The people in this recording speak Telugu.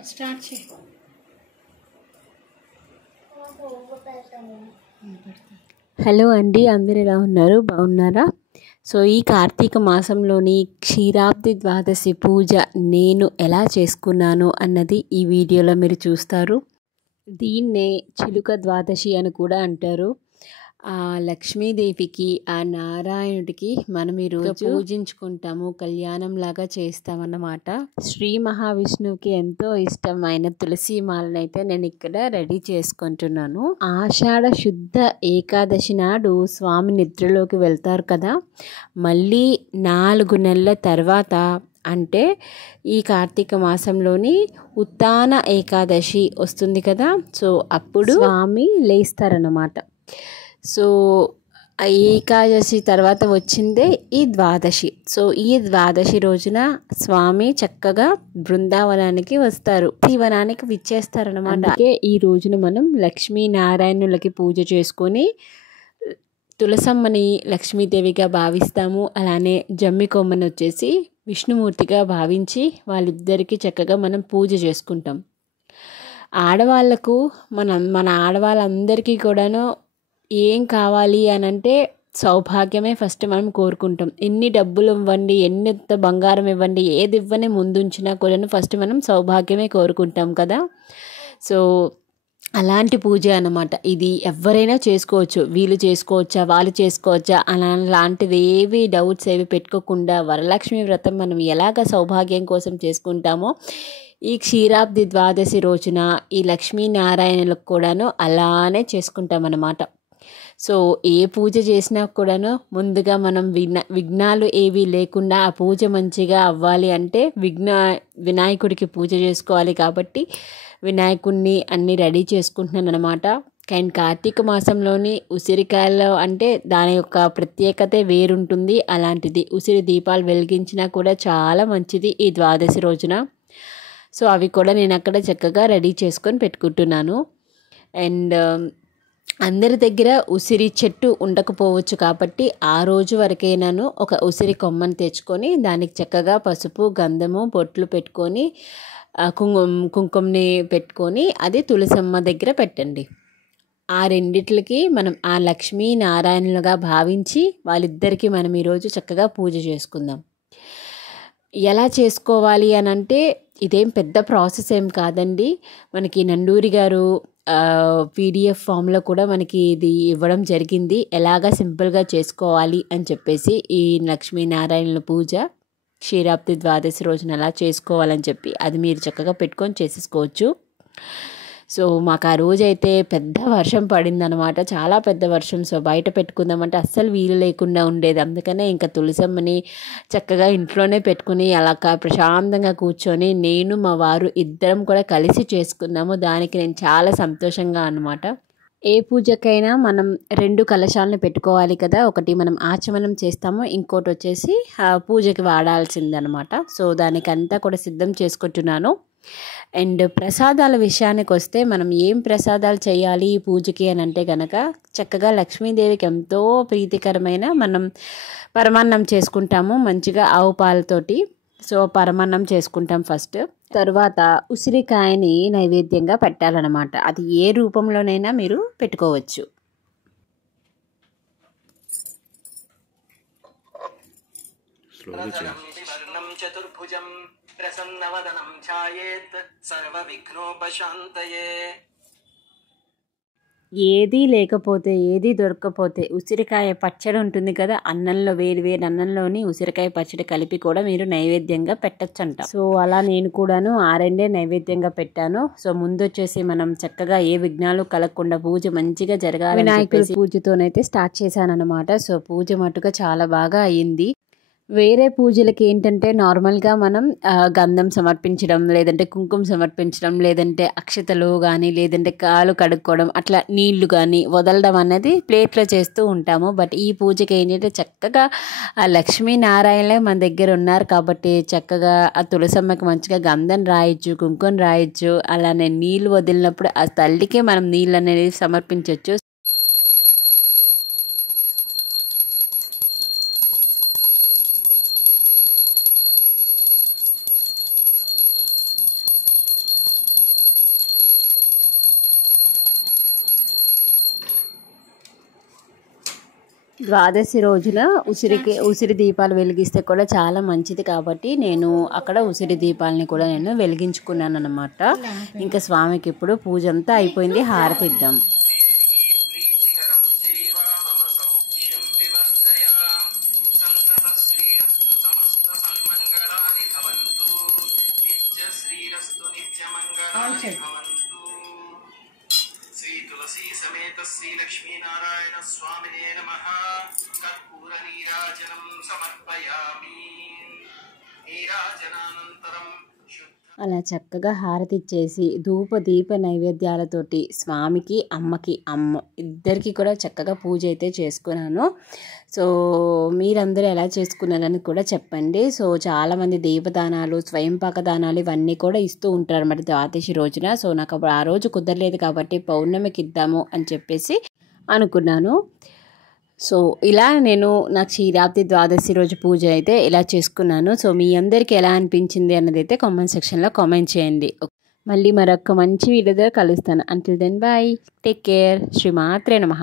స్టార్ట్ చేయి. హలో అండి, అందరు ఎలా ఉన్నారు? బాగున్నారా? సో ఈ కార్తీక మాసంలోని క్షీరాబ్ది ద్వాదశి పూజ నేను ఎలా చేసుకున్నాను అన్నది ఈ వీడియోలో మీరు చూస్తారు. దీన్నే చిలుక ద్వాదశి అని కూడా అంటారు. ఆ లక్ష్మీదేవికి, ఆ నారాయణుడికి మనం ఈరోజు పూజించుకుంటాము, కళ్యాణం లాగా చేస్తామన్నమాట. శ్రీ మహావిష్ణువుకి ఎంతో ఇష్టమైన తులసి మాలనైతే నేను ఇక్కడ రెడీ చేసుకుంటున్నాను. ఆషాఢ శుద్ధ ఏకాదశి నాడు స్వామి నిద్రలోకి వెళ్తారు కదా, మళ్ళీ 4 నెలల తర్వాత అంటే ఈ కార్తీక మాసంలోని ఉత్తాన ఏకాదశి వస్తుంది కదా, సో అప్పుడు స్వామి లేస్తారన్నమాట. సో ఏకాదశి తర్వాత వచ్చిందే ఈ ద్వాదశి. సో ఈ ద్వాదశి రోజున స్వామి చక్కగా బృందావనానికి వస్తారు, జీవనానికి విచ్చేస్తారనమాట. అందుకే ఈ రోజున మనం లక్ష్మీనారాయణులకి పూజ చేసుకొని తులసమ్మని లక్ష్మీదేవిగా భావిస్తాము. అలానే జమ్మి కొమ్మని వచ్చేసి విష్ణుమూర్తిగా భావించి వాళ్ళిద్దరికీ చక్కగా మనం పూజ చేసుకుంటాం. ఆడవాళ్ళకు మన ఆడవాళ్ళందరికీ కూడాను ఏం కావాలి అని అంటే సౌభాగ్యమే ఫస్ట్ మనం కోరుకుంటాం. ఎన్ని డబ్బులు ఇవ్వండి, ఎంత బంగారం ఇవ్వండి, ఏది ఇవ్వని ముందుంచినా కూడా ఫస్ట్ మనం సౌభాగ్యమే కోరుకుంటాం కదా. సో అలాంటి పూజ అన్నమాట ఇది. ఎవరైనా చేసుకోవచ్చు, వీళ్ళు చేసుకోవచ్చా, వాళ్ళు చేసుకోవచ్చా అలాంటివి ఏవి డౌట్స్ ఏవి పెట్టుకోకుండా వరలక్ష్మి వ్రతం మనం ఎలాగ సౌభాగ్యం కోసం చేసుకుంటామో ఈ క్షీరాబ్ది ద్వాదశి రోజున ఈ లక్ష్మీనారాయణులకు కూడాను అలానే చేసుకుంటాం అన్నమాట. సో ఏ పూజ చేసినా కూడాను ముందుగా మనం విఘ్నాలు ఏవి లేకుండా ఆ పూజ మంచిగా అవ్వాలి అంటే వినాయకుడికి పూజ చేసుకోవాలి. కాబట్టి వినాయకుడిని అన్నీ రెడీ చేసుకుంటున్నాను అనమాట. అండ్ కార్తీక మాసంలోని ఉసిరికాయలు అంటే దాని యొక్క ప్రత్యేకత వేరుంటుంది. అలాంటిది ఉసిరి దీపాలు వెలిగించినా కూడా చాలా మంచిది ఈ ద్వాదశి రోజున. సో అవి కూడా నేను అక్కడ చక్కగా రెడీ చేసుకొని పెట్టుకుంటున్నాను. అండ్ అందరి దగ్గర ఉసిరి చెట్టు ఉండకపోవచ్చు కాబట్టి ఆ రోజు వరకైనాను ఒక ఉసిరి కొమ్మని తెచ్చుకొని దానికి చక్కగా పసుపు, గంధము, బొట్లు పెట్టుకొని కుంకుమని పెట్టుకొని అది తులసమ్మ దగ్గర పెట్టండి. ఆ రెండిట్లకి మనం ఆ లక్ష్మీ నారాయణులుగా భావించి వాళ్ళిద్దరికీ మనం ఈరోజు చక్కగా పూజ చేసుకుందాం. ఎలా చేసుకోవాలి అని అంటే ఇదేం పెద్ద ప్రాసెస్ ఏం కాదండి. మనకి నండూరి గారు PDF ఫామ్లో కూడా మనకి ఇది ఇవ్వడం జరిగింది, ఎలాగా సింపుల్గా చేసుకోవాలి అని చెప్పేసి. ఈ లక్ష్మీనారాయణుల పూజ క్షీరాబ్ది ద్వాదశి రోజున ఎలా చేసుకోవాలని చెప్పి అది మీరు చక్కగా పెట్టుకొని చేసేసుకోవచ్చు. సో మాకు ఆ రోజైతే పెద్ద వర్షం పడిందనమాట, చాలా పెద్ద వర్షం. సో బయట పెట్టుకుందామంటే అస్సలు వీలు లేకుండా ఉండేది. అందుకనే ఇంకా తులసమ్మని చక్కగా ఇంట్లోనే పెట్టుకుని అలా ప్రశాంతంగా కూర్చొని నేను మా వారు ఇద్దరం కూడా కలిసి చేసుకున్నాము. దానికి నేను చాలా సంతోషంగా అనమాట. ఏ పూజకైనా మనం 2 కలశాలను పెట్టుకోవాలి కదా. ఒకటి మనం ఆచమనం చేస్తాము, ఇంకోటి వచ్చేసి పూజకి వాడాల్సిందనమాట. సో దానికంతా కూడా సిద్ధం చేసుకుంటున్నాను. అండ్ ప్రసాదాల విషయానికి వస్తే మనం ఏం ప్రసాదాలు చేయాలి ఈ పూజకి అని అంటే కనుక చక్కగా లక్ష్మీదేవికి ఎంతో ప్రీతికరమైన మనం పరమాన్నం చేసుకుంటాము మంచిగా ఆవు పాలతోటి. సో పరమాన్నం చేసుకుంటాం ఫస్ట్. తర్వాత ఉసిరికాయని నైవేద్యంగా పెట్టాలన్నమాట. అది ఏ రూపంలోనైనా మీరు పెట్టుకోవచ్చు. చతుర్భుజం ప్రసన్నవదనం ఛాయేత్ సర్వ విఘ్నోపశాంతయే. ఏది లేకపోతే, ఏది దొరకకపోతే ఉసిరికాయ పచ్చడి ఉంటుంది కదా, అన్నంలో వేడి అన్నంలోని ఉసిరికాయ పచ్చడి కలిపి కూడా మీరు నైవేద్యంగా పెట్టచ్చంట. సో అలా నేను కూడాను ఆ 2 నైవేద్యంగా పెట్టాను. సో ముందు వచ్చేసి మనం చక్కగా ఏ విఘ్నాలు కలగకుండా పూజ మంచిగా జరగాలి వినాయకుడి పూజతోనైతే స్టార్ట్ చేశాను అనమాట. సో పూజ మటుగా చాలా బాగా అయ్యింది. వేరే పూజలకి ఏంటంటే నార్మల్గా మనం గంధం సమర్పించడం, లేదంటే కుంకుమ సమర్పించడం, లేదంటే అక్షతలు కానీ, లేదంటే కాలు కడుక్కోవడం, అట్లా నీళ్లు కానీ వదలడం అనేది ప్లేట్లో చేస్తూ ఉంటాము. బట్ ఈ పూజకి ఏంటంటే చక్కగా ఆ లక్ష్మీనారాయణలే మన దగ్గర ఉన్నారు కాబట్టి చక్కగా ఆ తులసమ్మకి మంచిగా గంధం రాయొచ్చు, కుంకుమ రాయొచ్చు. అలానే నీళ్ళు వదిలినప్పుడు ఆ తల్లికే మనం నీళ్ళు అనేది సమర్పించవచ్చు. ద్వాదశి రోజున ఉసిరి దీపాలు వెలిగిస్తే కూడా చాలా మంచిది కాబట్టి నేను అక్కడ ఉసిరి దీపాలని కూడా నేను వెలిగించుకున్నాను అన్నమాట. ఇంకా స్వామికి ఇప్పుడు పూజ అంతా అయిపోయింది, హారతి ఇద్దాం. శ్రీ తులసీ సమేత శ్రీ లక్ష్మీనారాయణ స్వామినే నమః. కర్పూర నీరాజనం సమర్పయామి. నీరాజనానంతరం అలా చక్కగా హారతి ఇచ్చేసి ధూప దీప నైవేద్యాలతోటి స్వామికి అమ్మకి ఇద్దరికి కూడా చక్కగా పూజ అయితే చేసుకున్నాను. సో మీరందరూ ఎలా చేసుకున్నారని కూడా చెప్పండి. సో చాలామంది దీపదానాలు, స్వయంపాక దానాలు ఇవన్నీ కూడా ఇస్తూ ఉంటారు అన్నమాట ద్వాదశి రోజున. సో నాకు అప్పుడు ఆ రోజు కుదరలేదు కాబట్టి పౌర్ణమికి ఇద్దాము అని చెప్పేసి అనుకున్నాను. సో ఇలా నేను నాకు క్షీరాబ్ది ద్వాదశి రోజు పూజ అయితే ఇలా చేసుకున్నాను. సో మీ అందరికీ ఎలా అనిపించింది అన్నది అయితే కామెంట్ సెక్షన్లో కామెంట్ చేయండి. మళ్ళీ మరొక మంచి వీడియోతో కలుస్తాను. Until then bye, take care, శ్రీమాత్రే నమః.